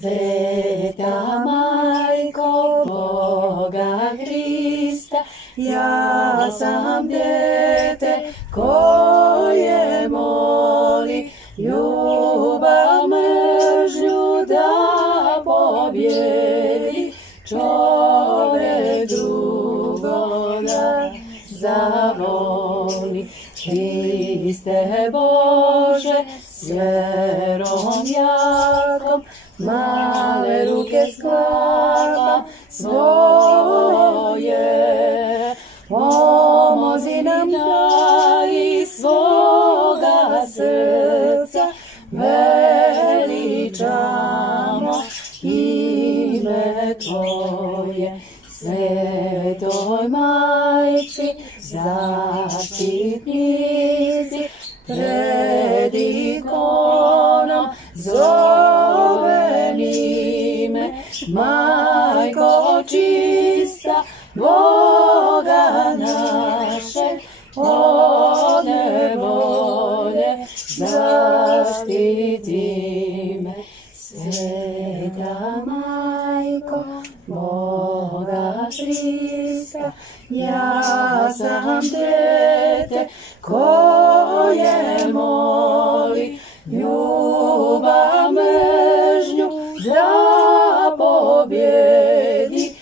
Sveta Majko Boga Hrista, ja sam dete koje moli, ljubav mržnju da pobjedi, čovjek drugoga zavoli. Hriste Bože, s vjerom jakom, male ruke sklapam svoje. Pomozi nam da iz svoga srca veličamo ime Tvoje. Svetoj Majci, zaštitnici, pred ikonom zovem ime. Majko čista, Boga našeg, od nevolje zaštiti me. Sveta Majko Boga Hrista, ja sam dete koje moli, ljubav mržnju da pobjedi,